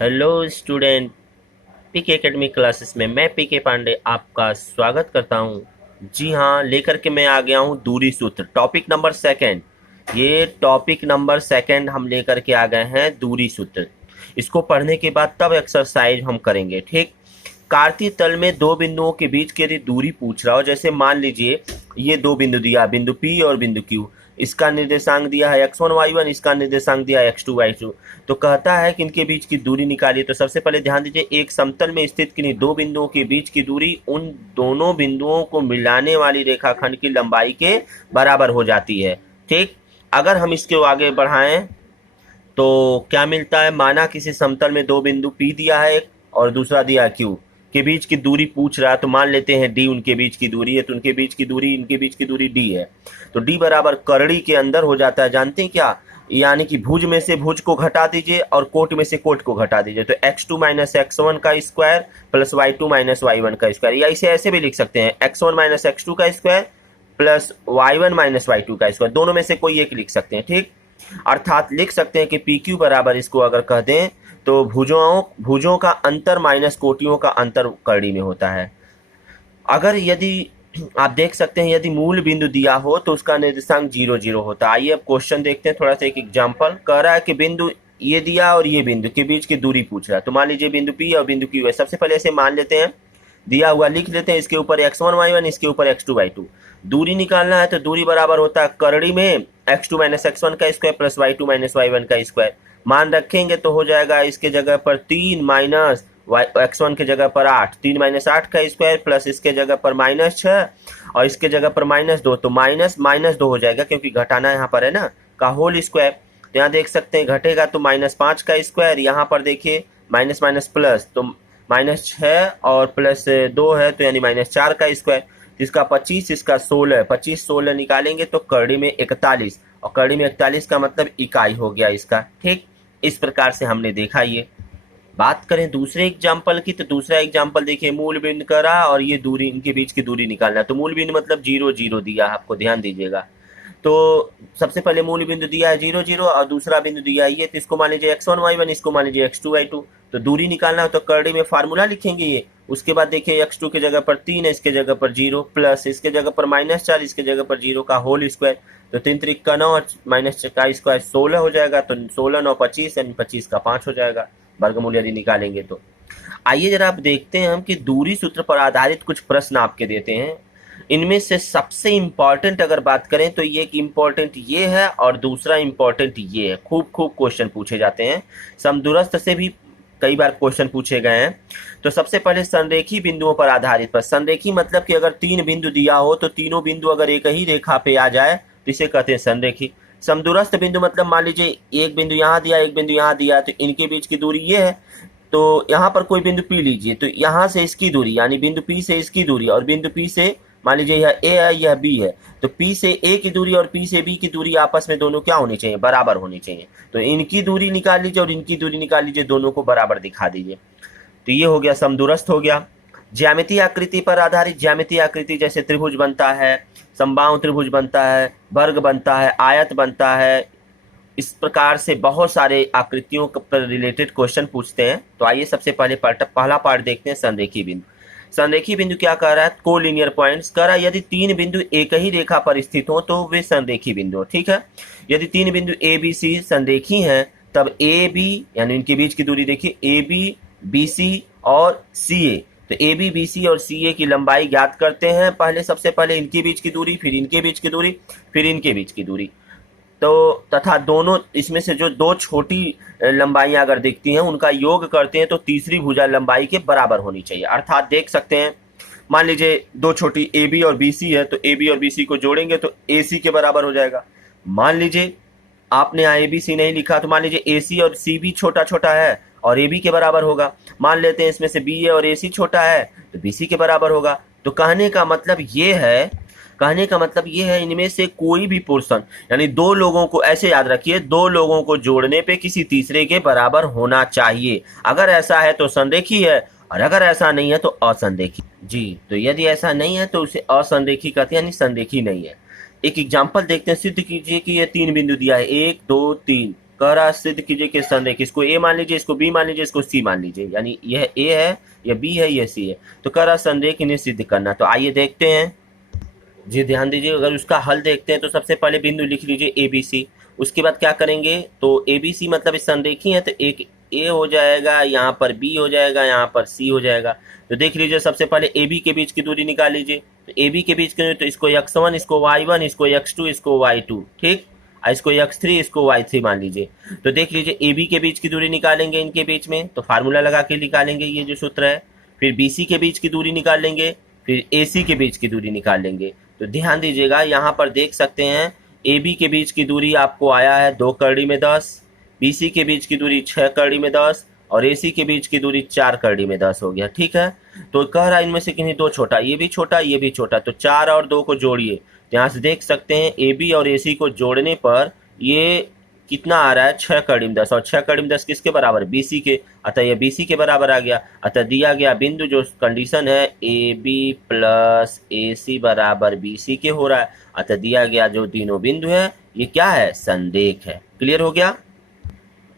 Hello student. PK academy classes में मैं पीके पांडे आपका स्वागत करता हूं। जी हाँ, लेकर के मैं आ गया हूं दूरी सूत्र टॉपिक नंबर सेकंड। ये टॉपिक नंबर सेकंड हम लेकर के आ गए हैं दूरी सूत्र। इसको पढ़ने के बाद तब एक्सरसाइज हम करेंगे, ठीक। कार्तीय तल में दो बिंदुओं के बीच की यदि दूरी पूछ रहा हो, जैसे मान लीजिए ये दो बिंदु दिया, बिंदु P और बिंदु Q। इसका निर्देशांक दिया है x1 y1, इसका निर्देशांक दिया है x2 y2। तो कहता है कि इनके बीच की दूरी निकालिए। तो सबसे पहले ध्यान दीजिए, एक समतल में स्थित किन्हीं दो बिंदुओं के बीच की दूरी उन दोनों बिंदुओं को मिलाने वाली रेखाखंड की लंबाई के बराबर हो जाती है, ठीक। अगर हम इसके आगे बढ़ाएं तो क्या मिलता है, माना किसी समतल में दो बिंदु P दिया है और दूसरा दिया Q, के बीच की दूरी पूछ रहा है। तो मान लेते हैं D उनके बीच की दूरी है, तो उनके बीच की दूरी, इनके बीच की दूरी D है। तो D बराबर करड़ी के अंदर हो जाता है, जानते हैं क्या, यानी कि भुज में से भुज को घटा दीजिए और कोट में से कोट को घटा दीजिए। तो x2 माइनस x1 का square plus y2 minus y1 का स्क्वायर, या इसे ऐसे भी लिख सकते हैं x1 माइनस x2 का square plus y1 minus y2 का स्क्वायर, दोनों में से कोई एक लिख सकते हैं, ठीक। अर्थात लिख सकते हैं कि PQ बराबर, इसको अगर कह दें तो भुजों का अंतर माइनस कोटियों का अंतर कड़ी में होता है। अगर यदि आप देख सकते हैं, यदि मूल बिंदु दिया हो तो उसका निर्देशांक 0 0 होता है। आइए अब क्वेश्चन देखते हैं, थोड़ा सा एक एग्जांपल। कह रहा है कि बिंदु ये दिया और ये बिंदु के बीच की दूरी पूछ रहा है। तो मान लीजिए बिंदु P और बिंदु Q है। सबसे पहले ऐसे मान लेते हैं, दिया हुआ लिख लेते हैं, इसके ऊपर x1 y1, इसके ऊपर x2 y2। दूरी निकालना है तो दूरी बराबर होता है करड़ी में x2 माइनस x1 का square plus y2 minus y1 का स्क्वायर। मान रखेंगे तो हो जाएगा इसके जगह पर 3 माइनस x1 के जगह पर 8, 3 माइनस 8 का स्क्वायर प्लस इसके जगह पर माइनस 6 और इसके जगह पर माइनस 2। तो माइनस माइनस 2 हो जाएगा, क्योंकि घटाना यहाँ पर है ना, का होल स्क्वायर। तो यहाँ देख सकते हैं घटेगा तो -5 का स्क्वायर, यहाँ पर देखिए माइनस माइनस प्लस, तो -6 और प्लस 2 है, तो यानी -4 का स्क्वायर। इसका 25, इसका 16, 25 16 निकालेंगे तो करड़ी में 41, और करड़ी में 41 का मतलब इकाई हो गया इसका, ठीक। इस प्रकार से हमने देखा। ये बात करें दूसरे एग्जाम्पल की, तो दूसरा एग्जाम्पल देखिए, मूल बिंदु करा और ये दूरी, इनके बीच की दूरी निकालना। तो मूल बिंदु मतलब 0 0 दिया, आपको ध्यान दीजिएगा। तो सबसे पहले मूल बिंदु दिया है 0 0 और दूसरा बिंदु दिया है ये, तो इसको मान लीजिए x1 y1, इसको मान लीजिए x2 y2। तो दूरी निकालना हो तो करड़ी में फार्मूला लिखेंगे ये। उसके बाद देखिए x2 के जगह पर 3 है, इसके जगह पर 0 प्लस इसके जगह पर -4, इसके जगह पर 0 का होल स्क्वायर। तो 3 त्रिक का 9 और माइनस का स्क्वायर 16 हो जाएगा। तो 16 9 25 यानी 25 का 5 हो जाएगा, वर्गमूल यदि निकालेंगे तो। आइए जरा आप देखते हैं हम कि दूरी सूत्र पर आधारित कुछ प्रश्न आपके देते हैं। इनमें से सबसे इम्पॉर्टेंट अगर बात करें तो ये एक इम्पॉर्टेंट ये है और दूसरा इम्पॉर्टेंट ये है। खूब खूब क्वेश्चन पूछे जाते हैं, समदूरस्थ से भी कई बार क्वेश्चन पूछे गए हैं। तो सबसे पहले संरेखी बिंदुओं पर आधारित पर। संरेखी मतलब कि अगर 3 बिंदु दिया हो तो तीनों बिंदु अगर एक ही रेखा पे आ जाए तो इसे कहते हैं संरेखी। समदूरस्थ बिंदु मतलब मान लीजिए एक बिंदु यहाँ दिया, एक बिंदु यहाँ दिया, तो इनके बीच की दूरी ये है। तो यहाँ पर कोई बिंदु P लीजिए, तो यहाँ से इसकी दूरी, यानी बिंदु P से इसकी दूरी, और बिंदु P से मान लीजिए यह A है, यह B है, तो P से A की दूरी और P से B की दूरी आपस में दोनों क्या होनी चाहिए, बराबर होनी चाहिए। तो इनकी दूरी निकाल लीजिए और इनकी दूरी निकाल लीजिए, दोनों को बराबर दिखा दीजिए। तो ये हो गया समदूरस्थ हो गया। ज्यामितीय आकृति पर आधारित। ज्यामितीय आकृति जैसे त्रिभुज बनता है, समबाहु त्रिभुज बनता है, वर्ग बनता है, आयत बनता है, इस प्रकार से बहुत सारे आकृतियों पर रिलेटेड क्वेश्चन पूछते हैं। तो आइए सबसे पहले पहला पार्ट देखते हैं, संरेखी बिंदु। संरेखी बिंदु क्या कह रहा है, कोलिनियर पॉइंट्स कह रहा है, यदि 3 बिंदु एक ही रेखा पर स्थित हो तो वे संरेखी बिंदु, ठीक है। यदि 3 बिंदु ए बी सी संरेखी हैं तब ए बी, यानी इनके बीच की दूरी देखिए, ए बी बी सी और सी ए। तो ए बी बी सी और सी ए की लंबाई ज्ञात करते हैं। पहले सबसे पहले इनके बीच की दूरी, फिर इनके बीच की दूरी, फिर इनके बीच की दूरी। तो तथा दोनों इसमें से जो दो छोटी लंबाइयां अगर दिखती हैं उनका योग करते हैं तो तीसरी भुजा लंबाई के बराबर होनी चाहिए। अर्थात देख सकते हैं, मान लीजिए दो छोटी ए बी और बी सी है, तो ए बी और बी सी को जोड़ेंगे तो ए सी के बराबर हो जाएगा। मान लीजिए आपने यहाँ ए बी सी नहीं लिखा, तो मान लीजिए ए सी और सी बी छोटा छोटा है और ए बी के बराबर होगा। मान लेते हैं इसमें से बी है और ए सी छोटा है तो बी सी के बराबर होगा। तो कहने का मतलब ये है इनमें से कोई भी पोर्शन, यानी दो लोगों को, ऐसे याद रखिए, दो लोगों को जोड़ने पे किसी तीसरे के बराबर होना चाहिए। अगर ऐसा है तो संरेखी है, और अगर ऐसा नहीं है तो असंरेखी। जी, तो यदि ऐसा नहीं है तो उसे असंरेखी कहते हैं, यानी संरेखी नहीं है। एक एग्जांपल देखते हैं, सिद्ध कीजिए कि ये 3 बिंदु दिया है, 1 2 3। कह रहा है सिद्ध कीजिए कि संरेख, इसको ए मान लीजिए, इसको बी मान लीजिए, इसको सी मान लीजिए, यानी यह ए है, यह बी है, यह सी है। तो कह रहा संरेख इन्हें सिद्ध करना। तो आइए देखते हैं। जी ध्यान दीजिए, अगर उसका हल देखते हैं तो सबसे पहले बिंदु लिख लीजिए ए बी सी। उसके बाद क्या करेंगे, तो ए बी सी मतलब इस संरेखी है, तो एक ए हो जाएगा, यहाँ पर बी हो जाएगा, यहाँ पर सी हो जाएगा। तो देख लीजिए, सबसे पहले ए बी के बीच की दूरी निकाल लीजिए। तो ए बी के बीच की, तो इसको x1, इसको y1, इसको x2, इसको y2, ठीक, इसको x3, इसको y3 मान लीजिए। तो देख लीजिए, ए बी के बीच की दूरी निकालेंगे इनके बीच में, तो फार्मूला लगा के निकालेंगे, ये जो सूत्र है। फिर बी सी के बीच की दूरी निकाल लेंगे, फिर ए सी के बीच की दूरी निकाल लेंगे। तो ध्यान दीजिएगा, यहाँ पर देख सकते हैं ए बी के बीच की दूरी आपको आया है 2 करड़ी में 10, बी सी के बीच की दूरी 6 करड़ी में 10 और ए सी के बीच की दूरी 4 करड़ी में 10 हो गया, ठीक है। तो कह रहा है इनमें से किन्हीं दो छोटा, ये भी छोटा, ये भी छोटा, तो 4 और 2 को जोड़िए। तो यहाँ से देख सकते हैं ए बी और ए सी को जोड़ने पर ये कितना आ रहा है, 6 करड़ी में 10, और 6 करड़ी में 10 किसके बराबर, बी सी के, अतः यह बी सी के बराबर आ गया। अतः दिया गया बिंदु जो कंडीशन है ए बी प्लस ए सी बराबर बी सी के हो रहा है, अतः दिया गया जो तीनों बिंदु है ये क्या है, संरेख है। क्लियर हो गया।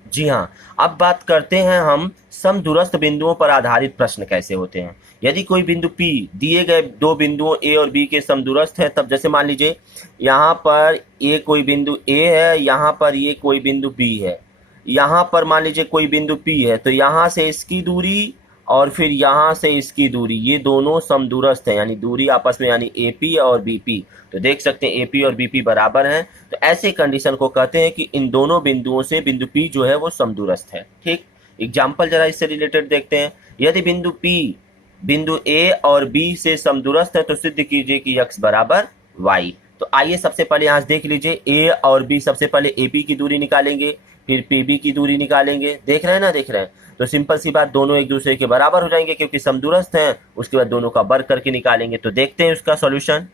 जी हाँ, अब बात करते हैं हम समदूरस्थ बिंदुओं पर आधारित प्रश्न कैसे होते हैं। यदि कोई बिंदु P दिए गए दो बिंदुओं A और B के समदूरस्थ है, तब जैसे मान लीजिए यहाँ पर ये कोई बिंदु A है, यहाँ पर ये कोई बिंदु B है, यहाँ पर मान लीजिए कोई बिंदु P है, तो यहाँ से इसकी दूरी और फिर यहाँ से इसकी दूरी, ये दोनों समदूरस्थ हैं, यानी दूरी आपस में, यानी AP और BP। तो देख सकते हैं AP और BP बराबर हैं। तो ऐसे कंडीशन को कहते हैं कि इन दोनों बिंदुओं से बिंदु P जो है वो समदूरस्थ है, ठीक। एग्जाम्पल जरा इससे रिलेटेड देखते हैं। यदि बिंदु P बिंदु A और B से समदूरस्थ है तो सिद्ध कीजिए कि x बराबर y। तो आइए सबसे पहले यहाँ देख लीजिए, A और B, सबसे पहले AP की दूरी निकालेंगे, फिर PB की दूरी निकालेंगे। देख रहे हैं ना, देख रहे हैं। तो सिंपल सी बात, दोनों एक दूसरे के बराबर हो जाएंगे क्योंकि समदूरस्थ हैं। उसके बाद दोनों का वर्ग करके निकालेंगे। तो देखते हैं उसका सॉल्यूशन।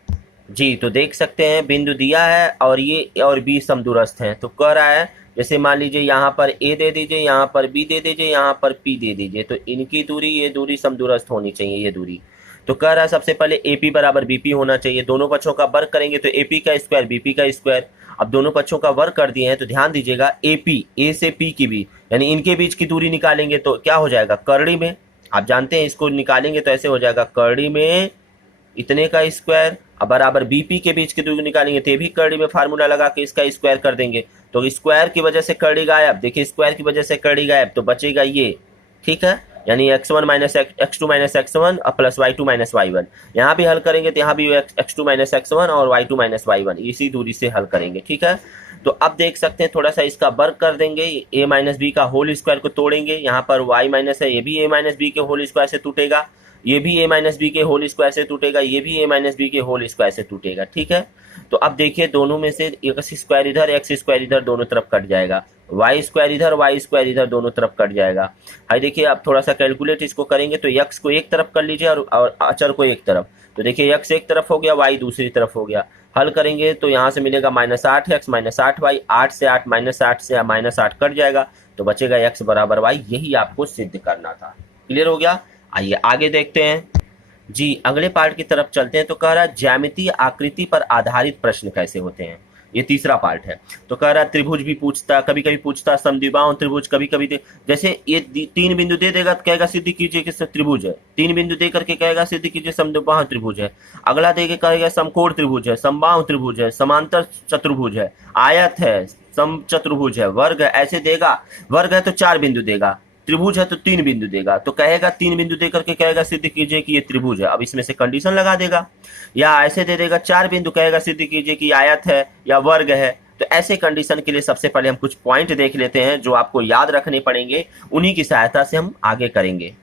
जी, तो देख सकते हैं बिंदु दिया है और ये और बी समदूरस्थ हैं। तो कह रहा है जैसे मान लीजिए यहाँ पर ए दे दीजिए, यहाँ पर बी दे दीजिए, यहाँ पर पी दे दीजिए, तो इनकी दूरी, ये दूरी समदूरस्थ होनी चाहिए, ये दूरी। तो कह रहा है सबसे पहले ए पी बराबर बी पी होना चाहिए। दोनों पक्षों का वर्ग करेंगे तो ए पी का स्क्वायर बी पी का स्क्वायर। अब दोनों पक्षों का वर्ग कर दिए हैं तो ध्यान दीजिएगा, ए पी, ए से पी की भी, यानी इनके बीच की दूरी निकालेंगे तो क्या हो जाएगा, करड़ी में। आप जानते हैं इसको निकालेंगे तो ऐसे हो जाएगा, करड़ी में इतने का स्क्वायर। अब बराबर बीपी के बीच की दूरी निकालेंगे तो ये भी करड़ी में फार्मूला लगा के इसका स्क्वायर कर देंगे। तो स्क्वायर की वजह से करड़ी गायब, देखिए स्क्वायर की वजह से करड़ी गायब, तो बचेगा ये, ठीक है। यानी x1 minus x2 minus x1 plus y2 minus y1। यहाँ भी हल करेंगे तो यहाँ भी x2 माइनस x1 और y2 माइनस y1 इसी दूरी से हल करेंगे, ठीक है। तो अब देख सकते हैं थोड़ा सा इसका वर्ग कर देंगे, a माइनस बी का होल स्क्वायर को तोड़ेंगे। यहाँ पर y माइनस है, ये भी a माइनस बी के होल स्क्वायर से टूटेगा, ये भी a माइनस बी के होल स्क्वायर से टूटेगा, ये भी a माइनस बी के होल स्क्वायर से टूटेगा, ठीक है। तो अब देखिए दोनों में से x स्क्वायर इधर, x स्क्वायर इधर, दोनों तरफ कट जाएगा, y स्क्वायर इधर, y स्क्वायर इधर, दोनों तरफ कट जाएगा। हाई देखिए, अब थोड़ा सा कैलकुलेट इसको करेंगे तो x को एक तरफ कर लीजिए और अचर को एक तरफ। तो देखिए x एक तरफ हो गया, y दूसरी तरफ हो गया। हल करेंगे तो यहाँ से मिलेगा -8x माइनस 8y, 8 से 8 -8 से -8 कट जाएगा, तो बचेगा x बराबर y। यही आपको सिद्ध करना था। क्लियर हो गया। आइए आगे देखते हैं। जी, अगले पार्ट की तरफ चलते हैं। तो कह रहा है ज्यामितीय आकृति पर आधारित प्रश्न कैसे होते हैं, ये तीसरा पार्ट है। तो कह रहा है त्रिभुज भी पूछता, कभी कभी पूछता समद्विबाहु त्रिभुज, कभी कभी जैसे ये 3 बिंदु दे देगा तो कहेगा सिद्ध कीजिए कि त्रिभुज है। 3 बिंदु दे करके कहेगा सिद्ध कीजिए समद्विबाहु त्रिभुज है। अगला देके कहेगा समकोण त्रिभुज है, समबाहु त्रिभुज है, समांतर चतुर्भुज है, आयत है, समचतुर्भुज है, वर्ग है, ऐसे देगा। वर्ग है तो 4 बिंदु देगा, त्रिभुज है तो 3 बिंदु देगा। तो कहेगा 3 बिंदु दे करके कहेगा सिद्ध कीजिए कि ये त्रिभुज है। अब इसमें से कंडीशन लगा देगा, या ऐसे दे देगा 4 बिंदु, कहेगा सिद्ध कीजिए कि आयत है या वर्ग है। तो ऐसे कंडीशन के लिए सबसे पहले हम कुछ पॉइंट देख लेते हैं जो आपको याद रखने पड़ेंगे, उन्हीं की सहायता से हम आगे करेंगे।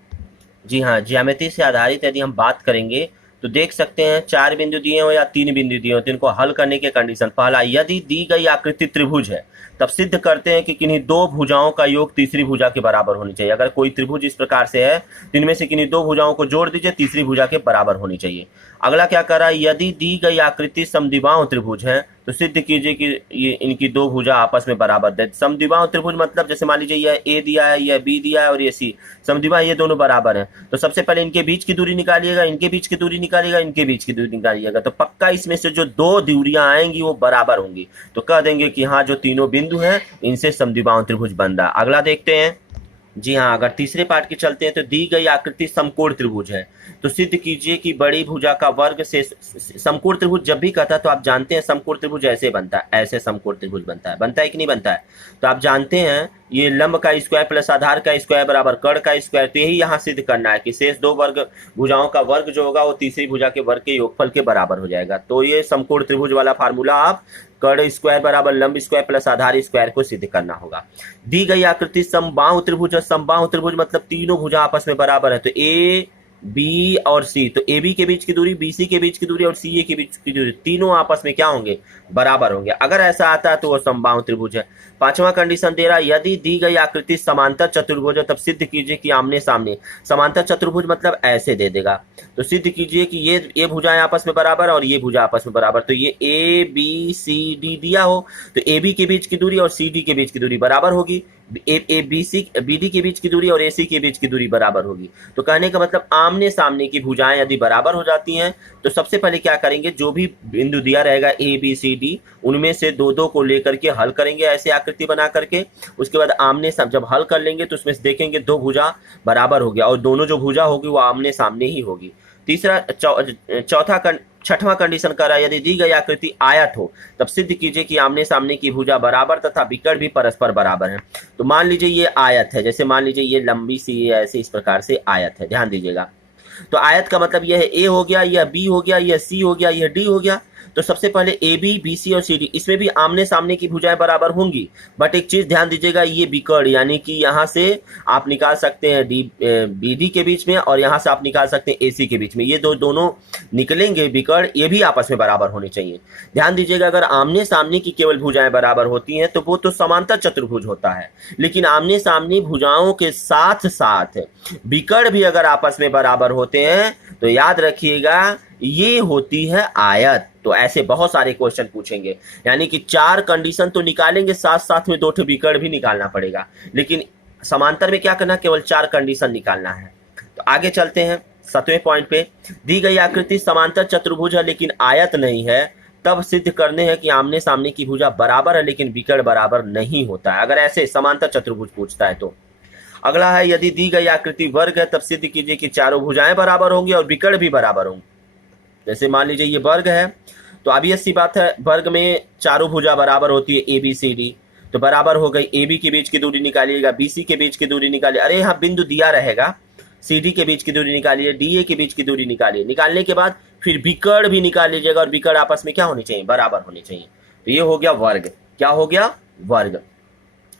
जी हाँ, ज्यामिति से आधारित यदि हम बात करेंगे तो देख सकते हैं 4 बिंदु दिए हो या 3 बिंदु दिए हो, तो इनको हल करने के कंडीशन। पहला, यदि दी गई आकृति त्रिभुज है तब सिद्ध करते हैं कि किन्हीं 2 भुजाओं का योग तीसरी भुजा के बराबर होनी चाहिए। अगर कोई त्रिभुज इस प्रकार से है तो इनमें से किन्हीं 2 भुजाओं को जोड़ दीजिए, तीसरी भुजा के बराबर होनी चाहिए। अगला क्या कर रहा है, यदि दी गई आकृति समद्विबाहु त्रिभुज है तो सिद्ध कीजिए कि ये इनकी दो भुजा आपस में बराबर है। समद्विबाहु त्रिभुज मतलब जैसे मान लीजिए यह ए दिया है, यह बी दिया है और ये सी, समद्विबाहु ये दोनों बराबर हैं। तो सबसे पहले इनके बीच की दूरी निकालिएगा, इनके बीच की दूरी निकालिएगा, इनके बीच की दूरी निकालिएगा, तो पक्का इसमें से जो दो दूरियां आएंगी वो बराबर होंगी। तो कह देंगे कि हाँ जो तीनों बिंदु हैं इनसे समद्विबाहु त्रिभुज बन रहा है। अगला देखते हैं। जी हाँ, अगर तीसरे पार्ट की चलते हैं तो दी गई आकृति समकोण त्रिभुज है, तो सिद्ध कीजिए कि बड़ी भुजा का वर्ग से समकोण त्रिभुज जब भी कहता है तो आप जानते हैं समकोण त्रिभुज ऐसे बनता है, ऐसे समकोण त्रिभुज बनता है कि नहीं बनता है। तो आप जानते हैं ये लंब का स्क्वायर प्लस आधार का स्क्वायर बराबर कर्ण का स्क्वायर। तो यही यहाँ सिद्ध करना है कि शेष दो वर्ग भुजाओं का वर्ग जो होगा वो तीसरी भुजा के वर्ग के योगफल के बराबर हो जाएगा। तो ये समकोण त्रिभुज वाला फार्मूला आप कर्ण स्क्वायर बराबर लंब स्क्वायर प्लस आधार स्क्वायर को सिद्ध करना होगा। दी गई आकृति समबाहु त्रिभुज है। समबाहु त्रिभुज मतलब तीनों भुजा आपस में बराबर है। तो ए बी और सी, तो ए बी के बीच की दूरी, बी सी के बीच की दूरी और सी ए के बीच की दूरी तीनों आपस में क्या होंगे, बराबर होंगे। अगर ऐसा आता है तो वो समबाहु त्रिभुज है। पांचवा कंडीशन दे रहा है यदि दी गई आकृति समांतर चतुर्भुज है तब सिद्ध कीजिए कि आमने सामने। समांतर चतुर्भुज मतलब ऐसे दे देगा, तो सिद्ध कीजिए कि ये भुजाएं आपस में बराबर और ये भुजा आपस में बराबर। तो ये ए बी सी डी दिया हो तो ए बी के बीच की दूरी और सी डी के बीच की दूरी बराबर होगी, A B C B D के बीच की दूरी और ए सी के बीच की दूरी बराबर होगी। तो कहने का मतलब आमने सामने की भुजाएं यदि बराबर हो जाती हैं तो सबसे पहले क्या करेंगे, जो भी बिंदु दिया रहेगा ए बी सी डी उनमें से दो दो को लेकर के हल करेंगे ऐसे आकृति बना करके। उसके बाद आमने जब हल कर लेंगे तो उसमें से देखेंगे दो भुजा बराबर हो गया और दोनों जो भुजा होगी वो आमने सामने ही होगी। छठवां कंडीशन कर रहा है यदि दी गई आकृति आयत हो तब सिद्ध कीजिए कि आमने सामने की भुजा बराबर तथा विकर्ण भी परस्पर बराबर हैं। तो मान लीजिए ये आयत है, जैसे मान लीजिए ये लंबी सी ऐसे इस प्रकार से आयत है, ध्यान दीजिएगा। तो आयत का मतलब यह है ए हो गया, यह बी हो गया, यह सी हो गया, यह डी हो गया। तो सबसे पहले ए बी बी सी और सी डी इसमें भी आमने सामने की भुजाएं बराबर होंगी, बट एक चीज ध्यान दीजिएगा, ये विकर्ण यानी कि यहाँ से आप निकाल सकते हैं बी डी के बीच में और यहाँ से आप निकाल सकते हैं ए सी के बीच में, ये दोनों निकलेंगे विकर्ण, ये भी आपस में बराबर होने चाहिए। ध्यान दीजिएगा अगर आमने सामने की केवल भुजाएं बराबर होती हैं तो वो तो समांतर चतुर्भुज होता है, लेकिन आमने सामने भुजाओं के साथ साथ विकर्ण भी अगर आपस में बराबर होते हैं तो याद रखिएगा ये होती है आयत। तो ऐसे बहुत सारे क्वेश्चन पूछेंगे, यानी कि चार कंडीशन तो निकालेंगे, साथ साथ में दो विकर्ण भी निकालना पड़ेगा, लेकिन समांतर में क्या करना, केवल चार कंडीशन निकालना है। तो आगे चलते हैं 7वें पॉइंट पे। दी गई आकृति समांतर चतुर्भुज है लेकिन आयत नहीं है, तब सिद्ध करने हैं कि आमने सामने की भुजा बराबर है लेकिन विकर्ण बराबर नहीं होता है, अगर ऐसे समांतर चतुर्भुज पूछता है तो। अगला है यदि दी गई आकृति वर्ग है तब सिद्ध कीजिए कि चारों भुजाएं बराबर होंगी और विकर्ण भी बराबर होंगे। जैसे मान लीजिए ये वर्ग है तो ऑब्वियस सी बात है वर्ग में चारों भुजा बराबर होती है ए बी सी डी, तो बराबर हो गई। ए बी के बीच की दूरी निकालिएगा, बी सी के बीच की दूरी निकालिए, अरे यहाँ बिंदु दिया रहेगा, सी डी के बीच की दूरी निकालिए, डी ए के बीच की दूरी निकालिए। निकालने के बाद फिर विकर्ण भी निकाल लीजिएगा और विकर्ण आपस में क्या होनी चाहिए, बराबर होनी चाहिए। तो ये हो गया वर्ग, क्या हो गया, वर्ग।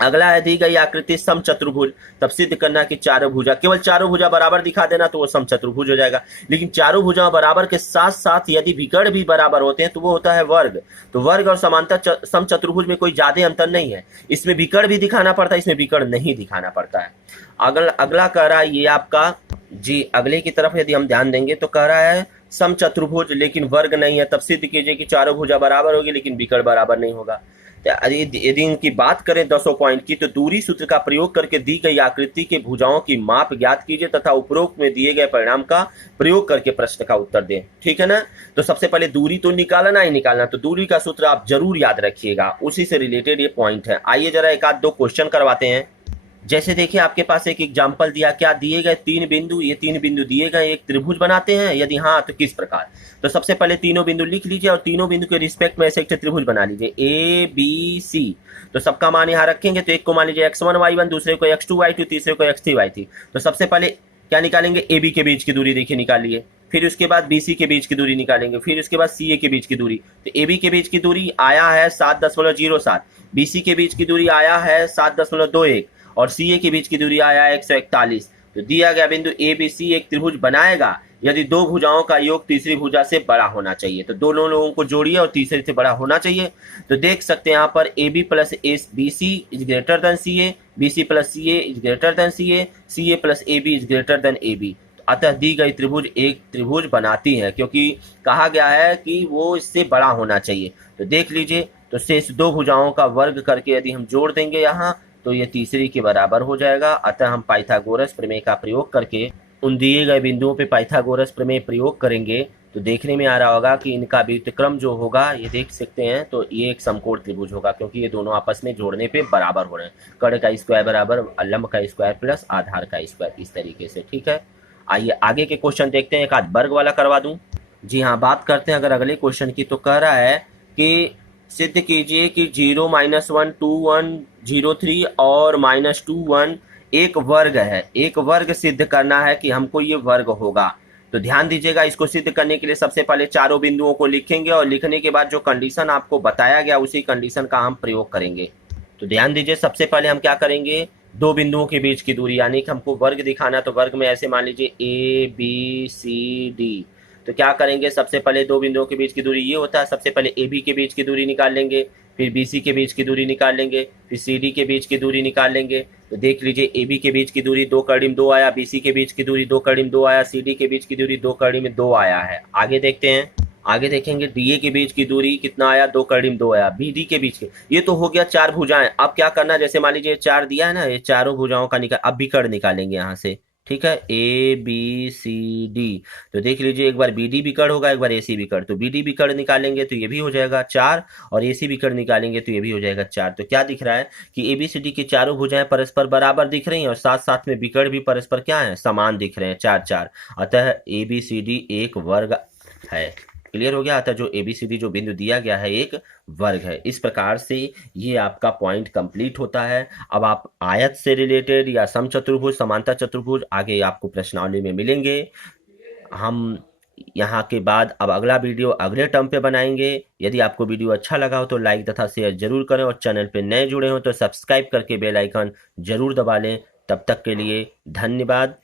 अगला है दी गई आकृति समचतुर्भुज, तब सिद्ध करना कि चारों भुजा, केवल चारों भुजा बराबर दिखा देना तो वो समचतुर्भुज हो जाएगा, लेकिन चारों भुजा बराबर के साथ साथ यदि विकर्ण भी बराबर होते हैं तो वो होता है वर्ग। तो वर्ग और समांतर समचतुर्भुज में कोई ज्यादा अंतर नहीं है, इसमें विकर्ण भी दिखाना पड़ता है, इसमें विकर्ण नहीं दिखाना पड़ता है। अगला कह रहा है ये आपका जी, अगले की तरफ यदि हम ध्यान देंगे तो कह रहा है समचतुर्भुज लेकिन वर्ग नहीं है, तब सिद्ध कीजिए कि चारों भुजा बराबर होगी लेकिन विकर्ण बराबर नहीं होगा। यदि इनकी बात करें 10 पॉइंट की, तो दूरी सूत्र का प्रयोग करके दी गई आकृति के भुजाओं की माप ज्ञात कीजिए तथा उपरोक्त में दिए गए परिणाम का प्रयोग करके प्रश्न का उत्तर दें। ठीक है ना। तो सबसे पहले दूरी तो निकालना ही निकालना, तो दूरी का सूत्र आप जरूर याद रखिएगा, उसी से रिलेटेड ये पॉइंट है। आइए जरा एक आध दो क्वेश्चन करवाते हैं। जैसे देखिए आपके पास एक एग्जाम्पल दिया, क्या दिए गए तीन बिंदु, ये तीन बिंदु दिए गए एक त्रिभुज बनाते हैं, यदि हाँ तो किस प्रकार। तो सबसे पहले तीनों बिंदु लिख लीजिए और तीनों बिंदु के रिस्पेक्ट में ऐसे एक त्रिभुज बना लीजिए ए बी सी। तो सबका मान यहाँ रखेंगे, तो एक को मान लीजिए x1 y1, दूसरे को x2 y2, तीसरे को x3 y3। तो सबसे पहले क्या निकालेंगे, ए बी के बीच की दूरी देखिए निकालिए, फिर उसके बाद बी सी के बीच की दूरी निकालेंगे, फिर उसके बाद सी ए के बीच की दूरी। तो ए बी के बीच की दूरी आया है 7.07, बी सी के बीच की दूरी आया है 7.21 और सी ए के बीच की दूरी आया है 141। तो दिया गया बिंदु ए बी सी एक त्रिभुज बनाएगा यदि दो भुजाओं का योग तीसरी भुजा से बड़ा होना चाहिए। तो दोनों लोगों को जोड़िए और तीसरे से बड़ा होना चाहिए। तो देख सकते हैं यहाँ पर A B plus B C is greater than C A, B C plus C A is greater than C A, C A plus A B is greater than A B. अतः दी गई त्रिभुज एक त्रिभुज बनाती है, क्योंकि कहा गया है कि वो इससे बड़ा होना चाहिए। तो देख लीजिए, तो शेष दो भुजाओं का वर्ग करके यदि हम जोड़ देंगे यहाँ, तो ये तीसरी के बराबर हो जाएगा। अतः हम पाइथागोरस प्रमेय का प्रयोग करके उन दिए गए बिंदुओं पे पाइथागोरस प्रमेय प्रयोग करेंगे तो देखने में आ रहा होगा कि इनका व्युत्क्रम जो होगा, ये देख सकते हैं, तो ये एक समकोण त्रिभुज होगा, क्योंकि ये दोनों आपस में जोड़ने पे बराबर हो रहे हैं। कर्ण का स्क्वायर बराबर लंब का स्क्वायर प्लस आधार का स्क्वायर, इस तरीके से। ठीक है, आइए आगे के क्वेश्चन देखते हैं। एक आध वर्ग वाला करवा दूं। जी हाँ, बात करते हैं अगर अगले क्वेश्चन की, तो कह रहा है कि सिद्ध कीजिए कि 0 -1 2 1 0 3 और -2 1 एक वर्ग है। एक वर्ग सिद्ध करना है कि हमको ये वर्ग होगा। तो ध्यान दीजिएगा, इसको सिद्ध करने के लिए सबसे पहले चारों बिंदुओं को लिखेंगे और लिखने के बाद जो कंडीशन आपको बताया गया उसी कंडीशन का हम प्रयोग करेंगे। तो ध्यान दीजिए, सबसे पहले हम क्या करेंगे, दो बिंदुओं के बीच की दूरी, यानी कि हमको वर्ग दिखाना, तो वर्ग में ऐसे मान लीजिए ABCD। तो क्या करेंगे, सबसे पहले दो बिंदुओं के बीच की दूरी ये होता है, सबसे पहले AB के बीच की दूरी निकाल लेंगे, फिर BC के बीच की दूरी निकाल लेंगे, फिर CD के बीच की दूरी निकाल लेंगे। तो देख लीजिए, AB के बीच की दूरी 2 कड़िम 2 आया, BC के बीच की दूरी 2 कड़िम 2 आया, CD के बीच की दूरी 2 कड़िम 2 आया है। आगे देखते हैं, आगे देखेंगे DA के बीच की दूरी कितना आया, 2 कड़िम 2 आया। BD के बीच के, ये तो हो गया चार भुजाएं। अब क्या करना, जैसे मान लीजिए 4 दिया है ना, ये चारों भुजाओं का निकाल, अब विकर्ण निकालेंगे यहाँ से। ठीक है, ABCD। तो देख लीजिए, एक बार BD विकर्ण होगा, एक बार AC विकर्ण। तो BD विकर्ण निकालेंगे तो ये भी हो जाएगा 4, और AC विकर्ण निकालेंगे तो ये भी हो जाएगा 4। तो क्या दिख रहा है कि ABCD की चारों भुजाएं परस्पर बराबर दिख रही हैं और साथ साथ में विकर्ण भी परस्पर क्या है, समान दिख रहे हैं, 4 4। अतः ABCD एक वर्ग है। क्लियर हो गया। अतः जो ABCD जो बिंदु दिया गया है एक वर्ग है। इस प्रकार से ये आपका पॉइंट कंप्लीट होता है। अब आप आयत से रिलेटेड या समचतुर्भुज, समांतर चतुर्भुज आगे आपको प्रश्नावली में मिलेंगे। हम यहाँ के बाद अब अगला वीडियो अगले टर्म पे बनाएंगे। यदि आपको वीडियो अच्छा लगा हो तो लाइक तथा शेयर जरूर करें, और चैनल पे नए जुड़े हो तो सब्सक्राइब करके बेल आइकन जरूर दबा लें। तब तक के लिए धन्यवाद।